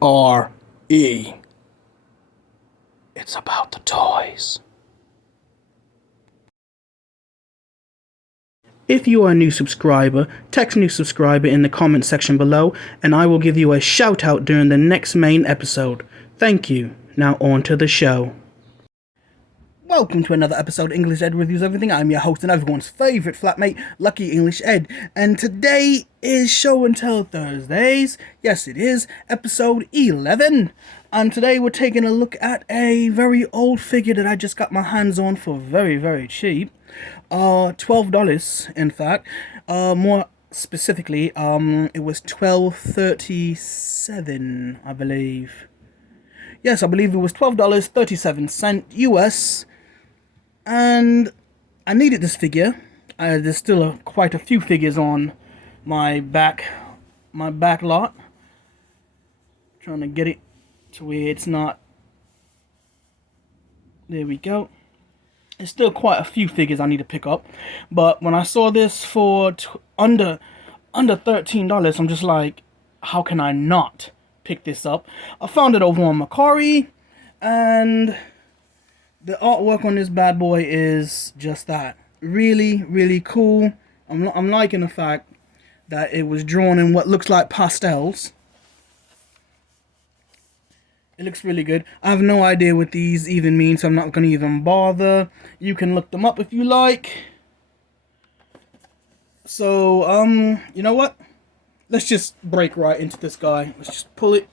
Copperhead. It's about the toys. If you are a new subscriber, text new subscriber in the comment section below, and I will give you a shout out during the next main episode. Thank you. Now on to the show. Welcome to another episode of English Ed Reviews Everything. I'm your host and everyone's favourite flatmate, Lucky English Ed. And today is Show and Tell Thursdays. Yes, it is, episode 11. And today we're taking a look at a very old figure that I just got my hands on for very, very cheap. $12, in fact. More specifically, it was $12.37, I believe. Yes, I believe it was $12.37 US. And I needed this figure. There's still quite a few figures on my back lot. Trying to get it to where it's not. There we go. There's still quite a few figures I need to pick up. But when I saw this for under $13, I'm just like, how can I not pick this up? I found it over on Macari, and the artwork on this bad boy is just that. Really, really cool. I'm liking the fact that it was drawn in what looks like pastels. It looks really good. I have no idea what these even mean, so I'm not going to even bother. You can look them up if you like. So, you know what? Let's just break right into this guy. Let's just pull it.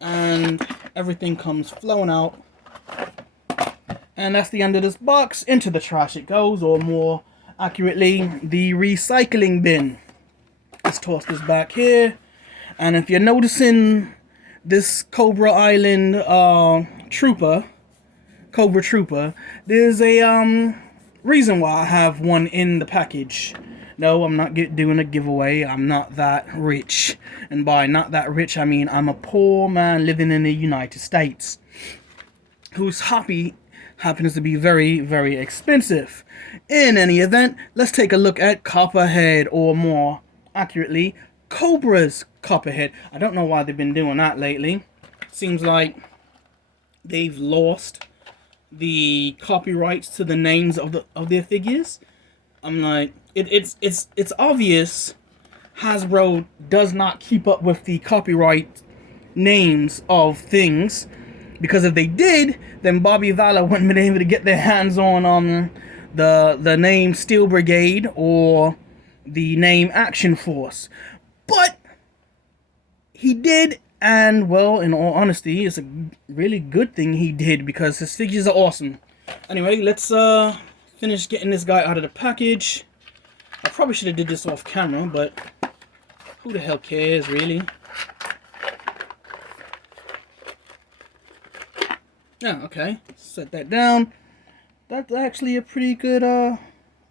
And everything comes flowing out. And that's the end of this box. Into the trash it goes, or more accurately, the recycling bin. Let's toss this back here. And if you're noticing this Cobra Island Cobra Trooper, there's a reason why I have one in the package. No, I'm not doing a giveaway. I'm not that rich. And by not that rich, I mean I'm a poor man living in the United States whose hobby happens to be very, very expensive. In any event, let's take a look at Copperhead, or more accurately, Cobra's Copperhead. I don't know why they've been doing that lately. Seems like they've lost the copyrights to the names of their figures. I'm like, it's obvious Hasbro does not keep up with the copyright names of things, because if they did, then Bobby Valor wouldn't have been able to get their hands on the name Steel Brigade or the name Action Force. But he did, and well, in all honesty, it's a really good thing he did, because his figures are awesome. Anyway, let's finish getting this guy out of the package. I probably should have did this off camera, but who the hell cares, really? Yeah, okay. Set that down. That's actually a pretty good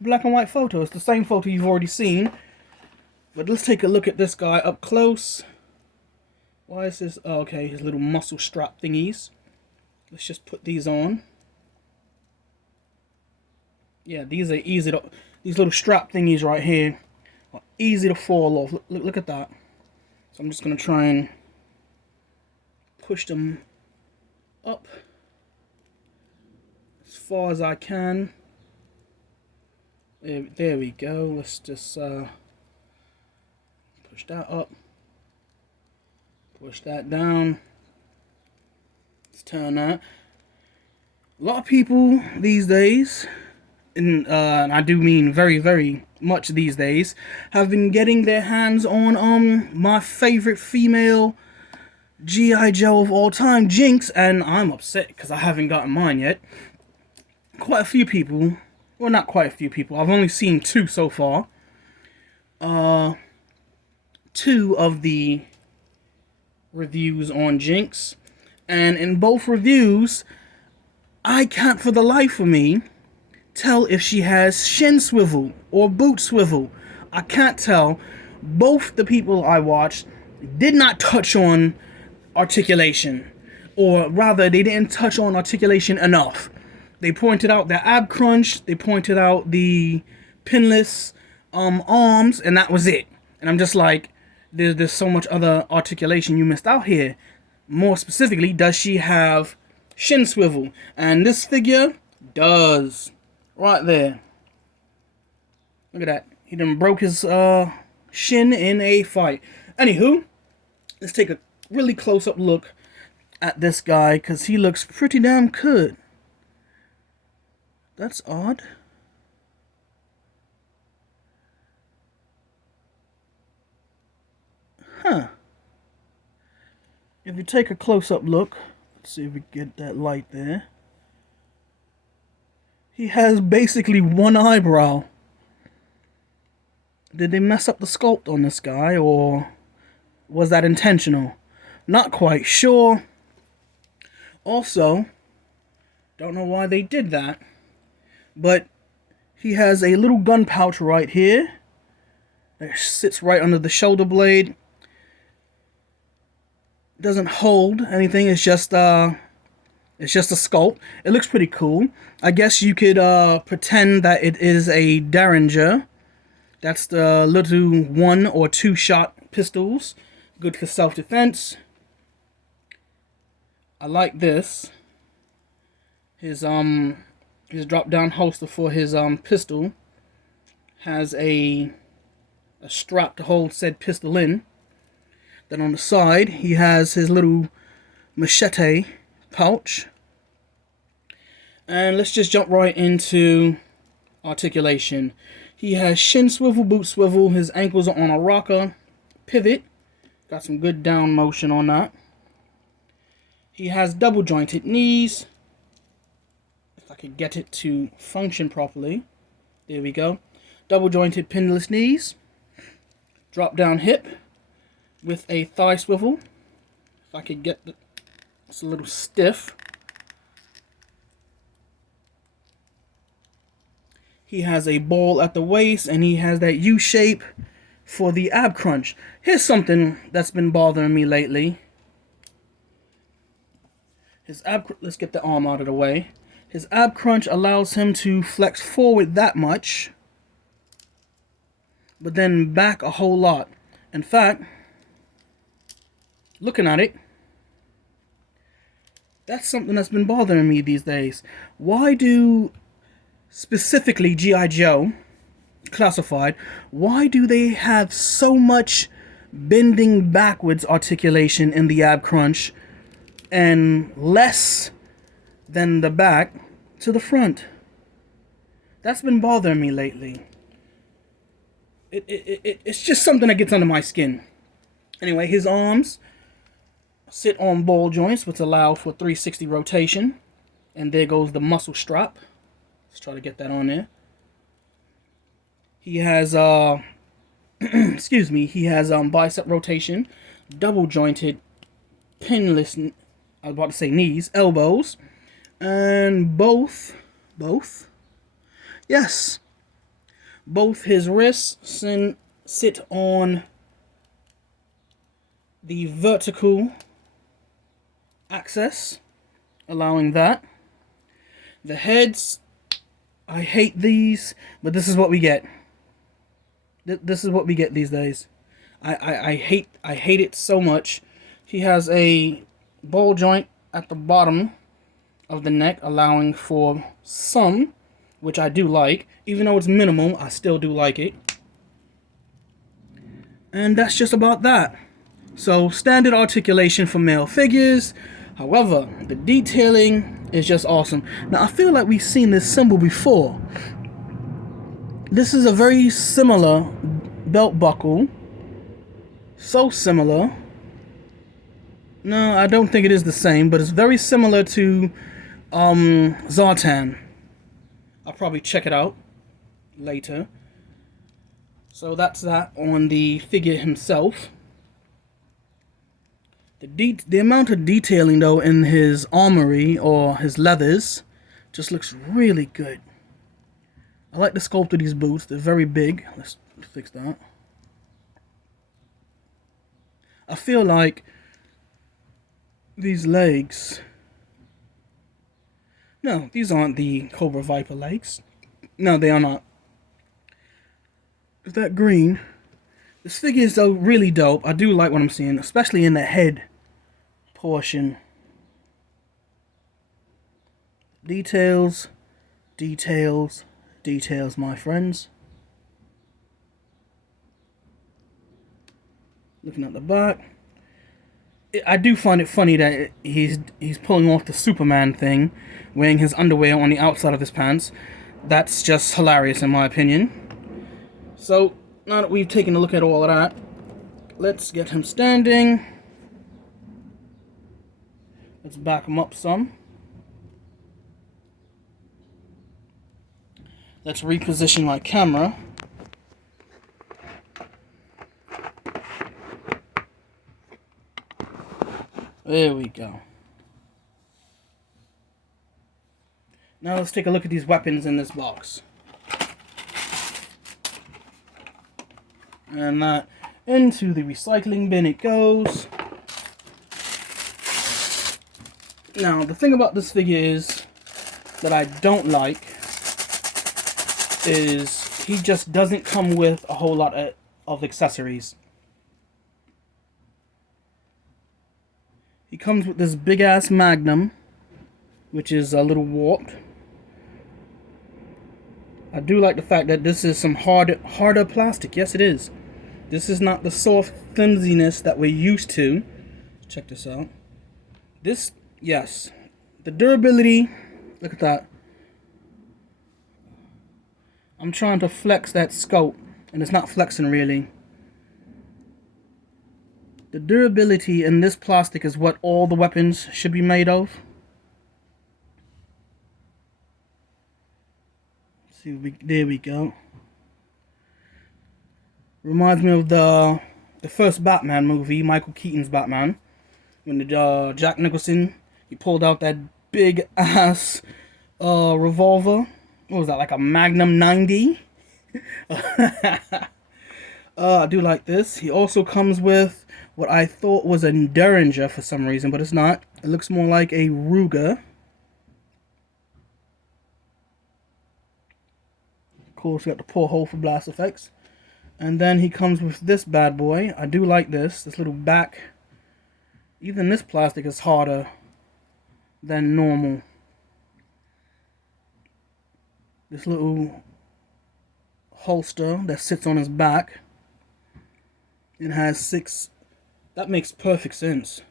black and white photo. It's the same photo you've already seen. But let's take a look at this guy up close. Why is this? Oh, okay, his little muscle strap thingies. Let's just put these on. Yeah, these are easy to... These little strap thingies right here are easy to fall off. Look at that. So I'm just going to try and push them up as far as I can. There we go. Let's just push that up. Push that down. Let's turn that. A lot of people these days, and I do mean very, very much these days, have been getting their hands on my favorite female G.I. Joe of all time, Jinx, and I'm upset because I haven't gotten mine yet. Quite a few people, well, not quite a few people, I've only seen two so far. Two of the reviews on Jinx, and in both reviews I can't for the life of me tell if she has shin swivel or boot swivel. I can't tell. Both the people I watched did not touch on articulation, or rather they didn't touch on articulation enough. They pointed out the ab crunch, they pointed out the pinless arms, and that was it. And I'm just like, there's so much other articulation you missed out here. More specifically, does she have shin swivel? And this figure does. Right there. Look at that. He done broke his shin in a fight. Anywho, let's take a really close-up look at this guy, because he looks pretty damn good. That's odd. Huh. If you take a close-up look, let's see if we get that light there. He has basically one eyebrow. Did they mess up the sculpt on this guy, or was that intentional? Not quite sure. Also, don't know why they did that, but he has a little gun pouch right here that sits right under the shoulder blade. Doesn't hold anything. It's just a sculpt. It looks pretty cool. I guess you could pretend that it is a Derringer. That's the little 1 or 2 shot pistols. Good for self-defense. I like this. His drop down holster for his pistol has a strap to hold said pistol in. Then on the side, he has his little machete pouch. And let's just jump right into articulation. He has shin swivel, boot swivel. His ankles are on a rocker pivot. Got some good down motion on that. He has double jointed knees. If I could get it to function properly. There we go. Double jointed pinless knees. Drop down hip with a thigh swivel. If I could get it's a little stiff. He has a ball at the waist, and he has that U shape for the ab crunch. Here's something that's been bothering me lately. Let's get the arm out of the way. His ab crunch allows him to flex forward that much, but then back a whole lot. In fact, looking at it, that's something that's been bothering me these days. Why do, specifically G.I. Joe, Classified, why do they have so much bending backwards articulation in the ab crunch and less than the back to the front? That's been bothering me lately. It's just something that gets under my skin. Anyway, his arms sit on ball joints, which allow for 360 rotation. And there goes the muscle strap. Let's try to get that on there. He has excuse me, he has bicep rotation, double jointed pinless, I was about to say knees, elbows, and both his wrists sit on the vertical axis, allowing that. The heads, I hate these, but this is what we get. This is what we get these days. I hate it so much. He has a ball joint at the bottom of the neck, allowing for some, which I do like. Even though it's minimal, I still do like it. And that's just about that. So, standard articulation for male figures. However, the detailing is just awesome. Now, I feel like we've seen this symbol before. This is a very similar belt buckle. So similar. No, I don't think it is the same, but it's very similar to Zartan. I'll probably check it out later. So that's that on the figure himself. The amount of detailing, though, in his armory or his leathers just looks really good. I like the sculpt of these boots. They're very big. Let's fix that. I feel like these legs... No, these aren't the Cobra Viper legs. No, they are not. Is that green? This figure is though really dope. I do like what I'm seeing, especially in the head portion. Details, details, details, my friends. Looking at the back. I do find it funny that he's pulling off the Superman thing, wearing his underwear on the outside of his pants. That's just hilarious in my opinion. So, now that we've taken a look at all of that, let's get him standing. Let's back him up some. Let's reposition my camera. There we go. Now let's take a look at these weapons in this box. And that into the recycling bin it goes. Now the thing about this figure is that I don't like is he just doesn't come with a whole lot of accessories. He comes with this big ass Magnum, which is a little warped. I do like the fact that this is some harder plastic. Yes, it is. This is not the soft flimsiness that we're used to. Check this out. This, yes, the durability. Look at that. I'm trying to flex that scope, and it's not flexing really. The durability in this plastic is what all the weapons should be made of. See, there we go. Reminds me of the first Batman movie, Michael Keaton's Batman, when the Jack Nicholson, he pulled out that big ass revolver. What was that, like a Magnum 90? I do like this. He also comes with what I thought was a Derringer for some reason, but it's not. It looks more like a Ruger. Of course, we got the porthole for blast effects. And then he comes with this bad boy. I do like this little back. Even this plastic is harder than normal. This little holster that sits on his back. It has 6. That makes perfect sense.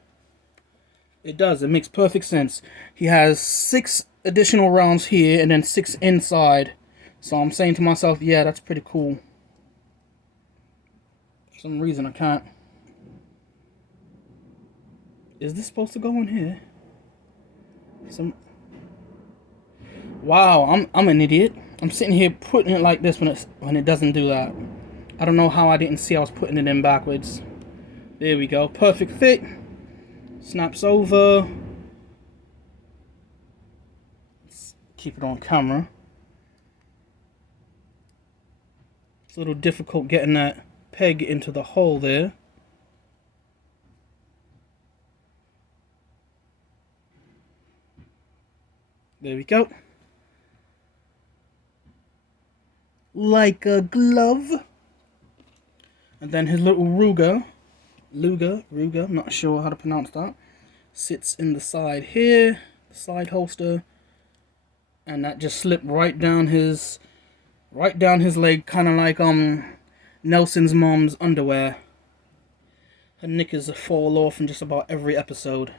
It does. It makes perfect sense. He has 6 additional rounds here and then 6 inside. So I'm saying to myself, yeah, that's pretty cool. For some reason I can't. Is this supposed to go in here? Wow, I'm an idiot. I'm sitting here putting it like this when it doesn't do that. I don't know how I didn't see I was putting it in backwards. There we go. Perfect fit. Snaps over. Let's keep it on camera. It's a little difficult getting that peg into the hole there. There we go. Like a glove. And then his little Ruger, I'm not sure how to pronounce that, sits in the side here, the side holster, and that just slipped right down his leg, kind of like Nelson's mom's underwear. Her knickers fall off in just about every episode.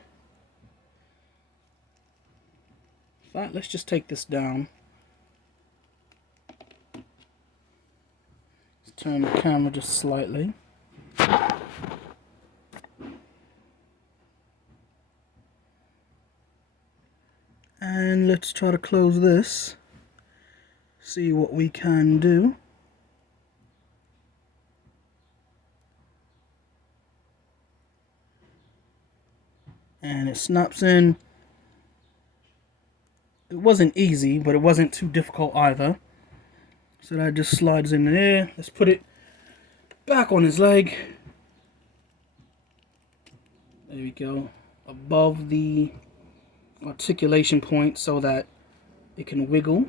In fact, let's just take this down. Turn the camera just slightly. And let's try to close this. See what we can do. And it snaps in. It wasn't easy, but it wasn't too difficult either. So that just slides in there. Let's put it back on his leg. There we go. Above the articulation point so that it can wiggle.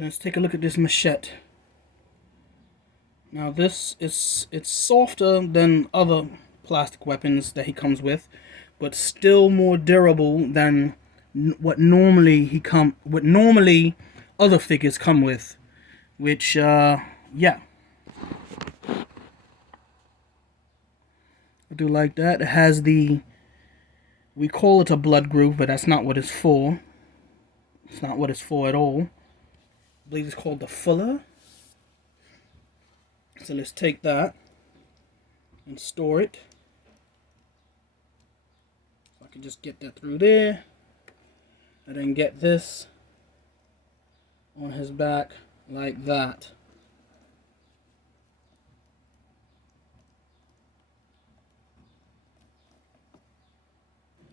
Let's take a look at this machete. Now this is, it's softer than other plastic weapons that he comes with, but still more durable than what normally other figures come with. Which yeah, I do like that. It has the, we call it a blood groove, but that's not what it's for. It's not what it's for at all. I believe it's called the fuller. So let's take that and store it. So I can just get that through there. And then get this on his back like that.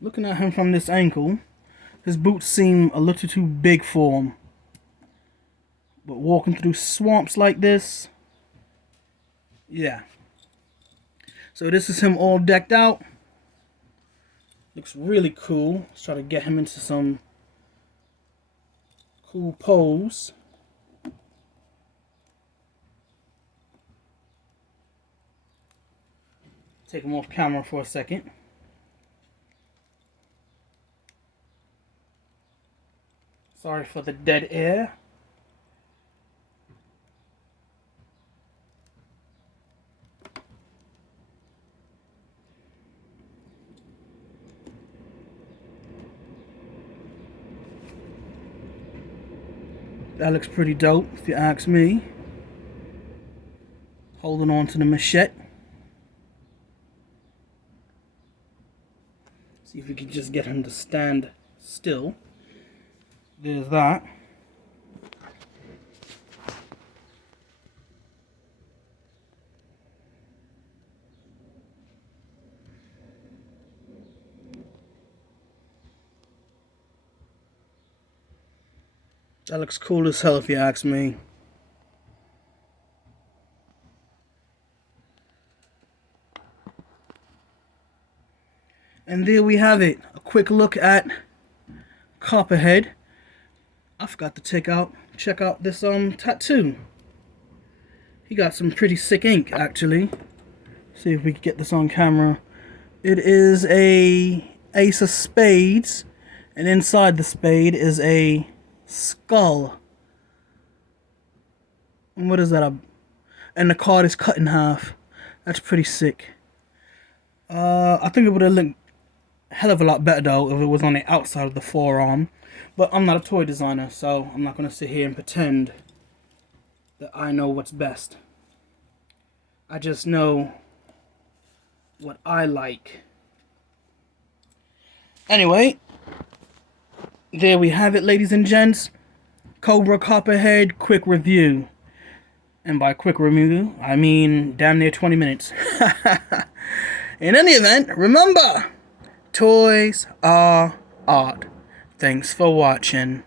Looking at him from this angle, his boots seem a little too big for him. But walking through swamps like this, yeah. So this is him all decked out. Looks really cool. Let's try to get him into some cool pose. Take him off camera for a second. Sorry for the dead air. That looks pretty dope, if you ask me. Holding on to the machete. See if we can just get him to stand still. There's that. That looks cool as hell if you ask me. And there we have it. A quick look at Copperhead. I forgot to check out this tattoo. He got some pretty sick ink actually. See if we can get this on camera. It is a ace of spades, and inside the spade is a skull. And what is that? And the card is cut in half. That's pretty sick. I think it would have looked a hell of a lot better though if it was on the outside of the forearm. But I'm not a toy designer, so I'm not going to sit here and pretend that I know what's best. I just know what I like. Anyway, there we have it, ladies and gents. Cobra Copperhead quick review. And by quick review, I mean damn near 20 minutes. In any event, remember, toys are art. Thanks for watching.